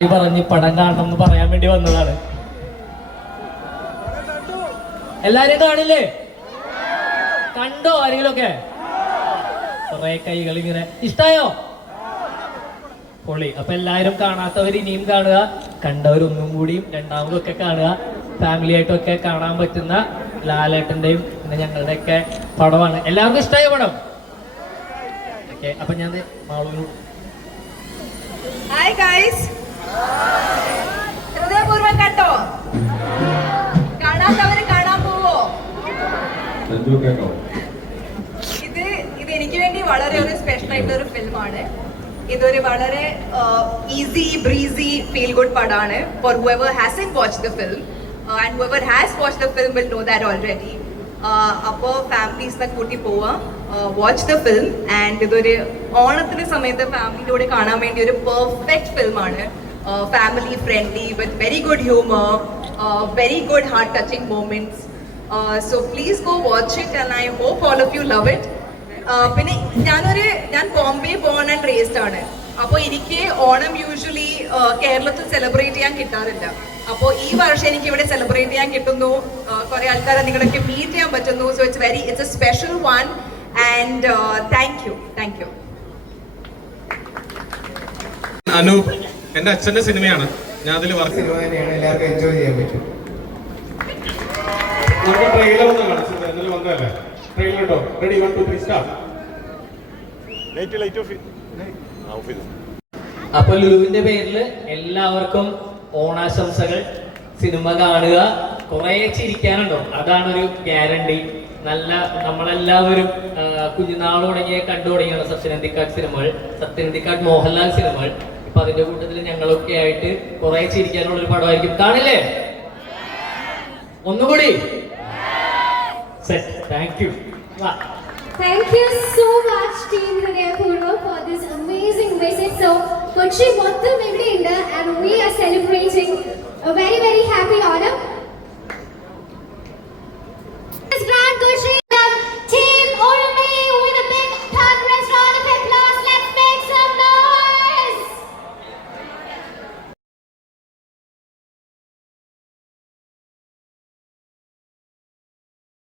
പറഞ്ഞ് പടം കാണണം എന്ന് പറയാൻ വേണ്ടി വന്നതാണ്. എല്ലാരും കാണില്ലേ? കണ്ടോ ആരെങ്കിലും ഒക്കെ കുറെ കൈകൾ ഇങ്ങനെ ഇഷ്ടായോ? പൊളി. അപ്പൊ എല്ലാരും കാണാത്തവർ ഇനിയും കാണുക. കണ്ടവരൊന്നും കൂടിയും രണ്ടാമതൊക്കെ കാണുക. ഫാമിലി ആയിട്ടൊക്കെ കാണാൻ പറ്റുന്ന ലാലേട്ടന്റെയും പിന്നെ ഞങ്ങളുടെ ഒക്കെ പടമാണ്. എല്ലാവർക്കും ഇഷ്ടമായ പടം? ഓക്കെ അപ്പൊ ഞാൻ മാളൂർ ഹായ് ഗൈസ് ഹൃദയപൂർവം കണ്ടോ കാണാത്തവര് കാണാൻ പോവോ? ഇത് ഇത് എനിക്ക് വേണ്ടി വളരെ ഒരു സ്പെഷ്യൽ ആയിട്ടുള്ള ഒരു ഫിലിമാണ് ഇതൊരു വളരെ easy breezy feel good പടാണ്. For whoever has in watch the film and whoever has watch the film will know that already അപ്പോൾ ഫാമിലീസിനെ കൂട്ടി പോവാം. വാച്ച് ദ ഫിലിം ആൻഡ് ഇതൊരു ഓണത്തിന് സമയത്ത് കൂടെ കാണാൻ വേണ്ടി ഒരു പെർഫെക്റ്റ് ഫിലിമാണ് family friendly with very good humour very good heart touching moments so please go watch it and I hope all of you love it പിന്നെ ഞാനൊരു ഞാൻ ബോംബെ ബോൺ ആൻഡ് റേസ്ഡ് ആണ്. അപ്പോൾ എനിക്ക് ഓണം യൂഷ്വലി കേരളത്തിൽ സെലിബ്രേറ്റ് ചെയ്യാൻ കിട്ടാറില്ല. അപ്പോൾ ഈ വർഷം എനിക്ക് ഇവിടെ സെലിബ്രേറ്റ് ചെയ്യാൻ കിട്ടുന്നു. കുറെ ആൾക്കാരെ നിങ്ങളൊക്കെ മീറ്റ് ചെയ്യാൻ പറ്റുന്നു. So it's very it's a special one and thank you thank you Anoop എന്റെ അച്ഛന്റെ സിനിമയാണ്. ഞാൻ അതിൽ വർക്ക് സിനിമ തന്നെയാണ് എല്ലാവർക്കും എൻജോയ് ചെയ്യാൻ പറ്റും. നമുക്ക് ട്രെയിലർ ഒന്ന് കാണിച്ചത് എന്നാലും വന്നതല്ലേ? Trailer ready one two three start light light off ah off അപ്പൊ ലുലുവിന്റെ പേരിൽ എല്ലാവർക്കും ഓണാശംസകൾ. സിനിമ കാണുക. കുറെ ചിരിക്കാനുണ്ടോ? അതാണ് ഒരു ഗ്യാരണ്ടി നല്ല നമ്മളെല്ലാവരും കുഞ്ഞുനാൾ തുടങ്ങിയ കണ്ടു തുടങ്ങിയാണ് സത്യനന്ദിക്കാട് സിനിമകൾ സത്യനന്ദിക്കാട് മോഹൻലാൽ സിനിമകൾ. ഇപ്പൊ അതിന്റെ കൂട്ടത്തിൽ ഞങ്ങളൊക്കെ ആയിട്ട് കുറെ ചിരിക്കാനുള്ള ഒരു പടമായിരിക്കും കാണില്ലേ ഒന്നുകൂടി set thank you Thank you so much, Team Hridayapurva, for this amazing visit. So, Kochi Mottam and we are celebrating a very, very happy Onam.